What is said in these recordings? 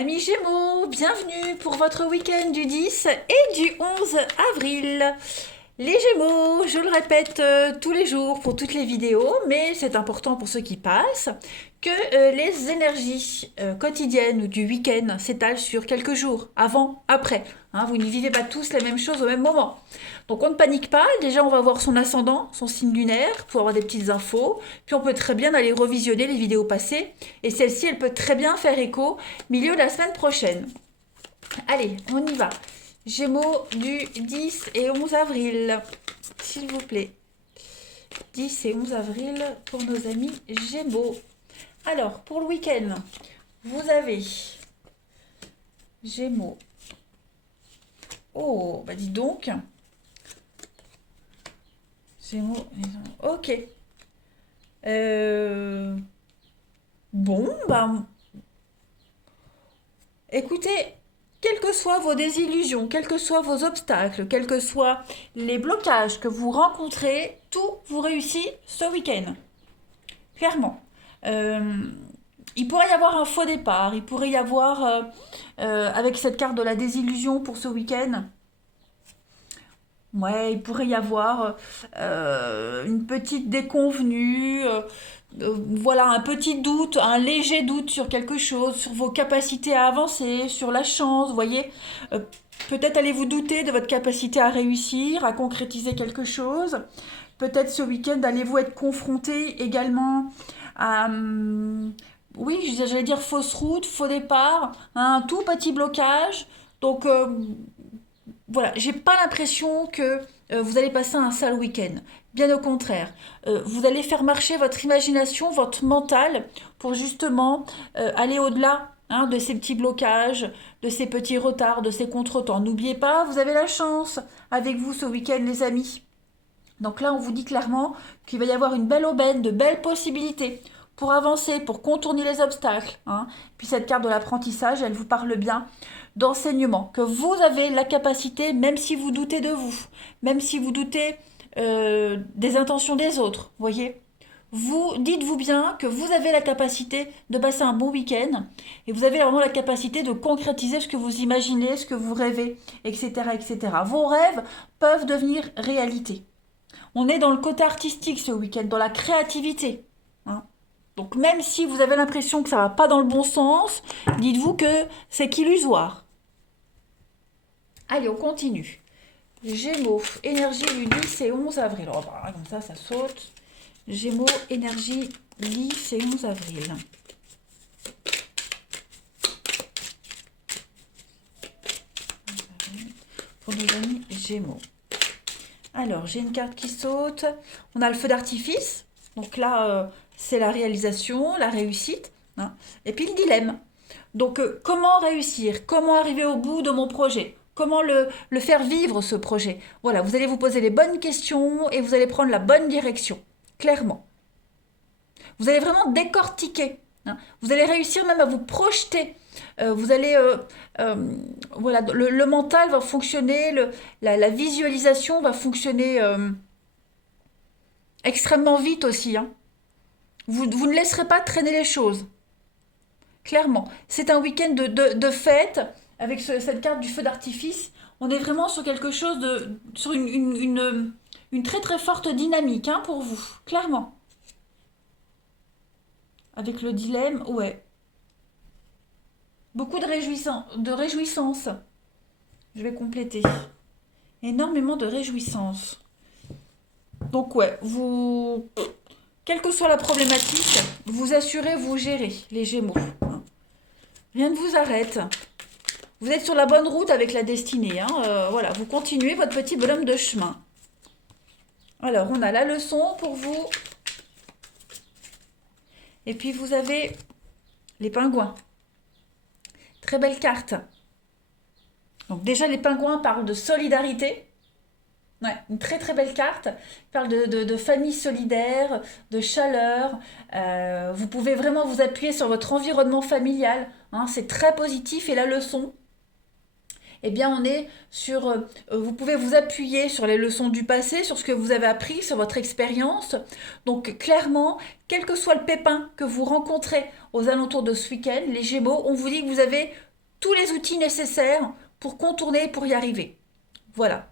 Amis Gémeaux, bienvenue pour votre week-end du 10 et du 11 avril. Les Gémeaux, je le répète tous les jours pour toutes les vidéos, mais c'est important pour ceux qui passent, que les énergies quotidiennes ou du week-end s'étalent sur quelques jours, avant, après. Hein, vous ne vivez pas tous les mêmes choses au même moment. Donc on ne panique pas, déjà on va voir son ascendant, son signe lunaire, pour avoir des petites infos, puis on peut très bien aller revisionner les vidéos passées, et celle-ci elle peut très bien faire écho milieu de la semaine prochaine. Allez, on y va. Gémeaux du 10 et 11 avril, s'il vous plaît. 10 et 11 avril pour nos amis Gémeaux. Alors, pour le week-end, vous avez Gémeaux. Oh, bah dis donc. Gémeaux. Ok. Bon, bah. Écoutez, quelles que soient vos désillusions, quels que soient vos obstacles, quels que soient les blocages que vous rencontrez, tout vous réussit ce week-end. Clairement. Euh, il pourrait y avoir un faux départ, il pourrait y avoir, avec cette carte de la désillusion pour ce week-end, ouais, il pourrait y avoir une petite déconvenue, voilà, un petit doute, un léger doute sur quelque chose, sur vos capacités à avancer, sur la chance, vous voyez. Euh, Peut-être allez-vous douter de votre capacité à réussir, à concrétiser quelque chose. Peut-être ce week-end allez-vous être confronté également à, oui, j'allais dire fausse route, faux départ, un tout petit blocage. Donc, voilà, j'ai pas l'impression que vous allez passer un sale week-end. Bien au contraire, vous allez faire marcher votre imagination, votre mental, pour justement aller au-delà hein, de ces petits blocages, de ces petits retards, de ces contretemps. N'oubliez pas, vous avez la chance avec vous ce week-end, les amis. Donc là, on vous dit clairement qu'il va y avoir une belle aubaine, de belles possibilités pour avancer, pour contourner les obstacles. Hein. Puis cette carte de l'apprentissage, elle vous parle bien d'enseignement, que vous avez la capacité, même si vous doutez de vous, même si vous doutez des intentions des autres, voyez. Vous dites-vous bien que vous avez la capacité de passer un bon week-end et vous avez vraiment la capacité de concrétiser ce que vous imaginez, ce que vous rêvez, etc., etc. Vos rêves peuvent devenir réalité. On est dans le côté artistique ce week-end, dans la créativité. Hein. Donc même si vous avez l'impression que ça va pas dans le bon sens, dites-vous que c'est qu'illusoire. Allez, on continue. Gémeaux, énergie du 10 et 11 avril. Oh, bah, comme ça saute. Gémeaux, énergie 10 et 11 avril. Pour nos amis Gémeaux. Alors, j'ai une carte qui saute. On a le feu d'artifice. Donc là, c'est la réalisation, la réussite. Hein. Et puis le dilemme. Donc, comment réussir? Comment arriver au bout de mon projet? Comment le faire vivre, ce projet? Voilà, vous allez vous poser les bonnes questions et vous allez prendre la bonne direction. Clairement. Vous allez vraiment décortiquer. Hein. Vous allez réussir même à vous projeter. Vous allez, voilà, le mental va fonctionner, la visualisation va fonctionner extrêmement vite aussi. Hein. Vous ne laisserez pas traîner les choses. Clairement. C'est un week-end de fête avec cette carte du feu d'artifice. On est vraiment sur quelque chose de. Sur une très très forte dynamique hein, pour vous. Clairement. Avec le dilemme, ouais. Beaucoup de réjouissance. Je vais compléter. Énormément de réjouissance. Donc ouais, vous, quelle que soit la problématique, vous assurez, vous gérez les Gémeaux. Rien ne vous arrête. Vous êtes sur la bonne route avec la destinée. Hein. Voilà, vous continuez votre petit bonhomme de chemin. Alors, on a la leçon pour vous. Et puis, vous avez les pingouins. Très belle carte. Donc déjà, les pingouins parlent de solidarité. Ouais, une très très belle carte. Il parle de famille solidaire, de chaleur. Vous pouvez vraiment vous appuyer sur votre environnement familial. Hein, c'est très positif. Et la leçon, eh bien, on est sur. Vous pouvez vous appuyer sur les leçons du passé, sur ce que vous avez appris, sur votre expérience. Donc, clairement, quel que soit le pépin que vous rencontrez aux alentours de ce week-end, les Gémeaux, on vous dit que vous avez tous les outils nécessaires pour contourner, pour y arriver. Voilà.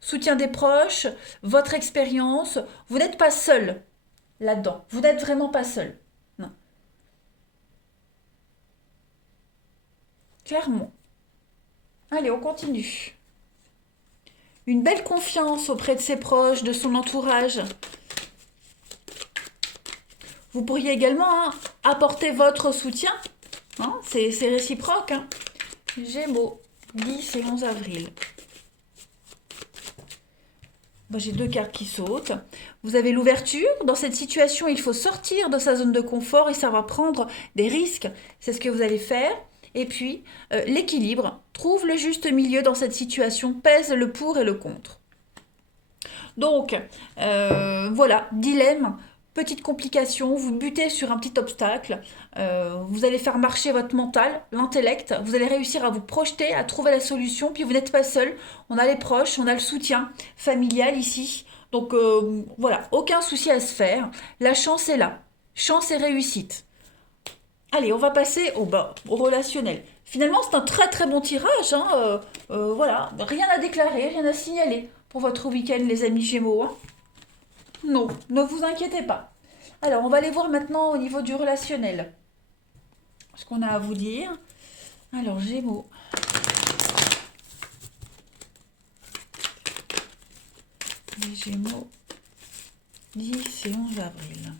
Soutien des proches, votre expérience, vous n'êtes pas seul là-dedans. Vous n'êtes vraiment pas seul. Non, clairement. Allez, on continue. Une belle confiance auprès de ses proches, de son entourage. Vous pourriez également apporter votre soutien. C'est réciproque. Gémeaux, 10 et 11 avril. Bon, j'ai deux cartes qui sautent. Vous avez l'ouverture. Dans cette situation, il faut sortir de sa zone de confort et savoir prendre des risques. C'est ce que vous allez faire. Et puis, l'équilibre. Trouve le juste milieu dans cette situation. Pèse le pour et le contre. Donc, voilà, dilemme. Petite complication, vous butez sur un petit obstacle, vous allez faire marcher votre mental, l'intellect, vous allez réussir à vous projeter, à trouver la solution, puis vous n'êtes pas seul, on a les proches, on a le soutien familial ici, donc voilà, aucun souci à se faire, la chance est là, chance et réussite. Allez, on va passer au relationnel. Finalement, c'est un très très bon tirage, voilà, rien à déclarer, rien à signaler pour votre week-end les amis Gémeaux. Non, ne vous inquiétez pas. Alors, on va aller voir maintenant au niveau du relationnel. Ce qu'on a à vous dire. Alors, Gémeaux. Les Gémeaux. 10 et 11 avril.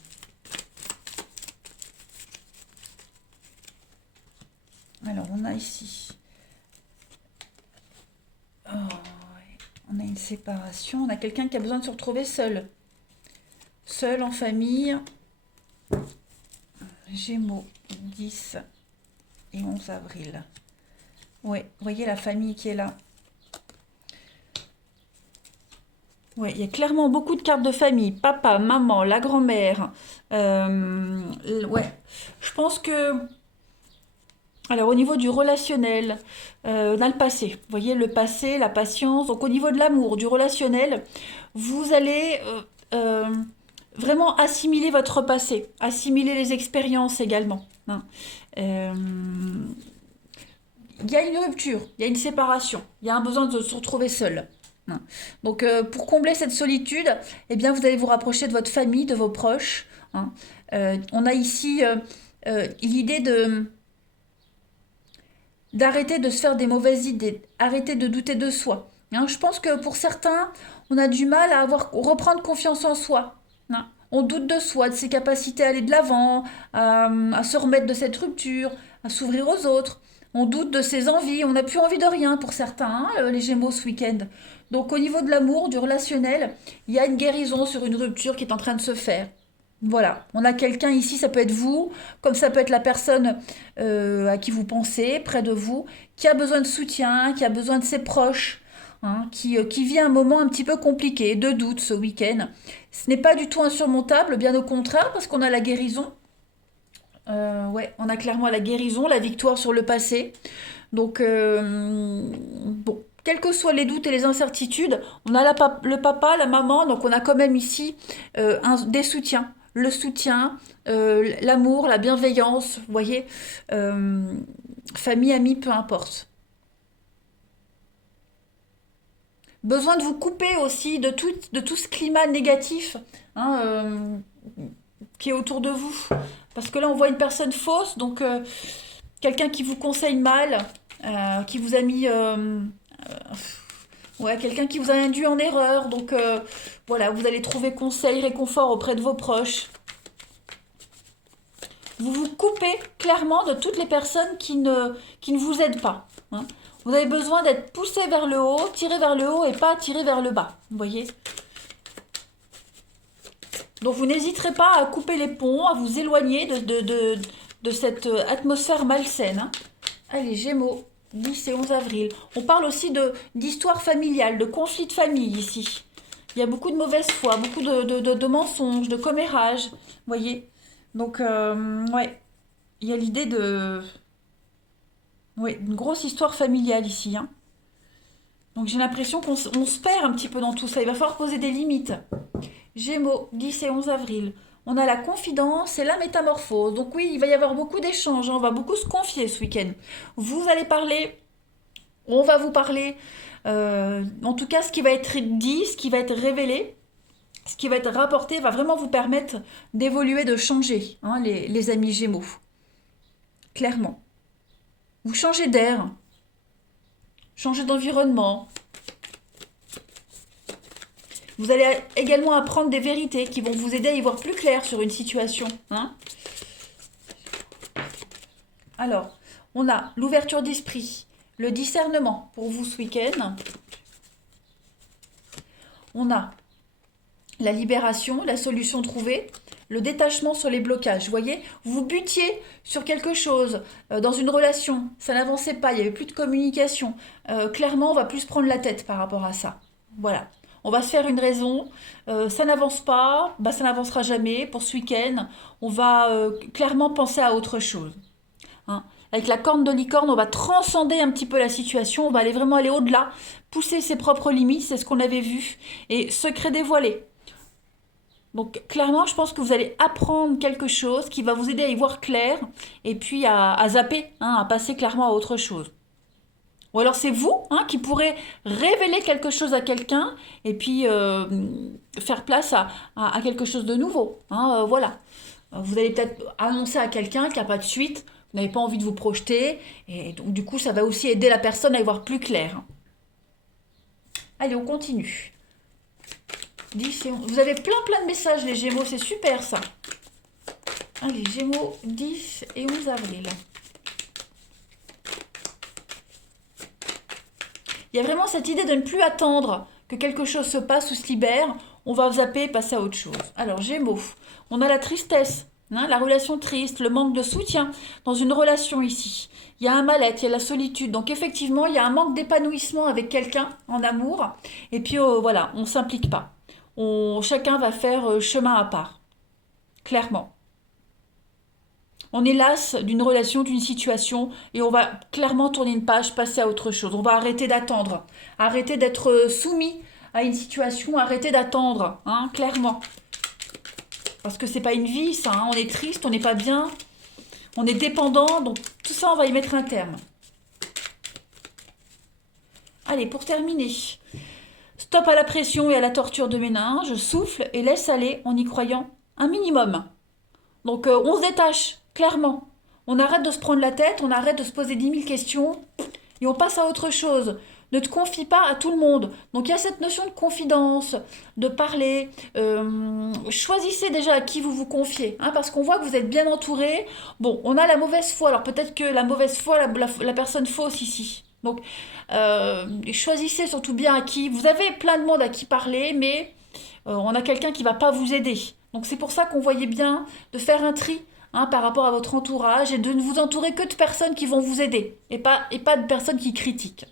Alors, on a ici. Oh, ouais. On a une séparation. On a quelqu'un qui a besoin de se retrouver seul. Seul en famille. Gémeaux, 10 et 11 avril. Oui, vous voyez la famille qui est là. Oui, il y a clairement beaucoup de cartes de famille. Papa, maman, la grand-mère. Ouais, je pense que... Alors, au niveau du relationnel, on a le passé. Vous voyez, le passé, la patience. Donc, au niveau de l'amour, du relationnel, vous allez... vraiment assimiler votre passé, assimiler les expériences également. Il y a une rupture, il y a une séparation, il y a un besoin de se retrouver seul. Donc pour combler cette solitude, eh bien, vous allez vous rapprocher de votre famille, de vos proches. On a ici l'idée d'arrêter de se faire des mauvaises idées, arrêter de douter de soi. Je pense que pour certains, on a du mal à reprendre confiance en soi. On doute de soi, de ses capacités à aller de l'avant, à se remettre de cette rupture, à s'ouvrir aux autres. On doute de ses envies, on n'a plus envie de rien pour certains, les Gémeaux ce week-end. Donc au niveau de l'amour, du relationnel, il y a une guérison sur une rupture qui est en train de se faire. Voilà, on a quelqu'un ici, ça peut être vous, comme ça peut être la personne à qui vous pensez, près de vous, qui a besoin de soutien, qui a besoin de ses proches, qui vit un moment un petit peu compliqué, de doute ce week-end. Ce n'est pas du tout insurmontable, bien au contraire, parce qu'on a la guérison. Ouais, on a clairement la guérison, la victoire sur le passé. Donc, bon, quels que soient les doutes et les incertitudes, on a le papa, la maman, donc on a quand même ici des soutiens. Le soutien, l'amour, la bienveillance, vous voyez, famille, amis, peu importe. Besoin de vous couper aussi de tout ce climat négatif hein, qui est autour de vous. Parce que là, on voit une personne fausse, donc quelqu'un qui vous conseille mal, qui vous a mis... ouais, quelqu'un qui vous a induit en erreur. Donc voilà, vous allez trouver conseil, réconfort auprès de vos proches. Vous vous coupez clairement de toutes les personnes qui ne vous aident pas. Vous avez besoin d'être poussé vers le haut, tiré vers le haut et pas tiré vers le bas. Vous voyez? Donc vous n'hésiterez pas à couper les ponts, à vous éloigner de cette atmosphère malsaine. Allez, Gémeaux, 10 et 11 avril. On parle aussi d'histoire familiale, de conflits de famille ici. Il y a beaucoup de mauvaise foi, beaucoup de mensonges, de commérages. Vous voyez? Donc, ouais, il y a l'idée de... Ouais, une grosse histoire familiale ici. Donc j'ai l'impression qu'on se perd un petit peu dans tout ça. Il va falloir poser des limites. Gémeaux, 10 et 11 avril. on a la confidence et la métamorphose. Donc oui, il va y avoir beaucoup d'échanges, hein, on va beaucoup se confier ce week-end. Vous allez parler, on va vous parler, en tout cas ce qui va être dit, ce qui va être révélé, ce qui va être rapporté va vraiment vous permettre d'évoluer, de changer, hein, les amis Gémeaux. Clairement. Vous changez d'air, changez d'environnement. Vous allez également apprendre des vérités qui vont vous aider à y voir plus clair sur une situation, hein. Alors, on a l'ouverture d'esprit, le discernement pour vous ce week-end. On a la libération, la solution trouvée, le détachement sur les blocages. Vous voyez, vous butiez sur quelque chose dans une relation, ça n'avançait pas, il n'y avait plus de communication. Clairement, on va plus se prendre la tête par rapport à ça. Voilà. On va se faire une raison, ça n'avance pas, bah ça n'avancera jamais. Pour ce week-end, on va clairement penser à autre chose, hein. Avec la corne de licorne, on va transcender un petit peu la situation, on va aller vraiment aller au-delà, pousser ses propres limites, c'est ce qu'on avait vu, et secret dévoilé. Donc clairement, je pense que vous allez apprendre quelque chose qui va vous aider à y voir clair, et puis à zapper, hein, à passer clairement à autre chose. Ou alors c'est vous, hein, qui pourrez révéler quelque chose à quelqu'un et puis faire place à quelque chose de nouveau, hein, voilà. Vous allez peut-être annoncer à quelqu'un qu'il n'y a pas de suite, vous n'avez pas envie de vous projeter, et donc du coup ça va aussi aider la personne à y voir plus clair. Allez, on continue. 10 et 11. Vous avez plein de messages les Gémeaux, c'est super ça. Allez, Gémeaux, 10 et 11 avril. Il y a vraiment cette idée de ne plus attendre que quelque chose se passe ou se libère. On va zapper, passer à autre chose. Alors, Gémeaux, on a la tristesse, hein, la relation triste, le manque de soutien dans une relation ici. Il y a un mal-être, il y a la solitude. Donc, effectivement, il y a un manque d'épanouissement avec quelqu'un en amour. Et puis, voilà, on ne s'implique pas. Chacun va faire chemin à part. Clairement. On est las d'une relation, d'une situation, et on va clairement tourner une page, passer à autre chose. On va arrêter d'attendre, arrêter d'être soumis à une situation, arrêter d'attendre, hein, clairement. Parce que c'est pas une vie, ça, hein. On est triste, on n'est pas bien, on est dépendant, donc tout ça, on va y mettre un terme. Allez, pour terminer, stop à la pression et à la torture de méninge, souffle et laisse aller en y croyant un minimum. Donc on se détache, clairement. On arrête de se prendre la tête, on arrête de se poser 10 000 questions et on passe à autre chose. Ne te confie pas à tout le monde. Donc il y a cette notion de confidence, de parler. Choisissez déjà à qui vous vous confiez, hein, parce qu'on voit que vous êtes bien entouré. Bon, on a la mauvaise foi, alors peut-être que la mauvaise foi, la personne fausse ici. Donc choisissez surtout bien à qui. Vous avez plein de monde à qui parler, mais on a quelqu'un qui ne va pas vous aider. Donc c'est pour ça qu'on voyait bien de faire un tri, hein, par rapport à votre entourage et de ne vous entourer que de personnes qui vont vous aider et pas de personnes qui critiquent.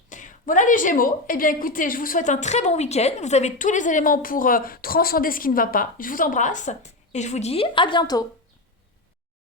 Voilà les Gémeaux. Eh bien écoutez, je vous souhaite un très bon week-end. Vous avez tous les éléments pour transcender ce qui ne va pas. Je vous embrasse et je vous dis à bientôt.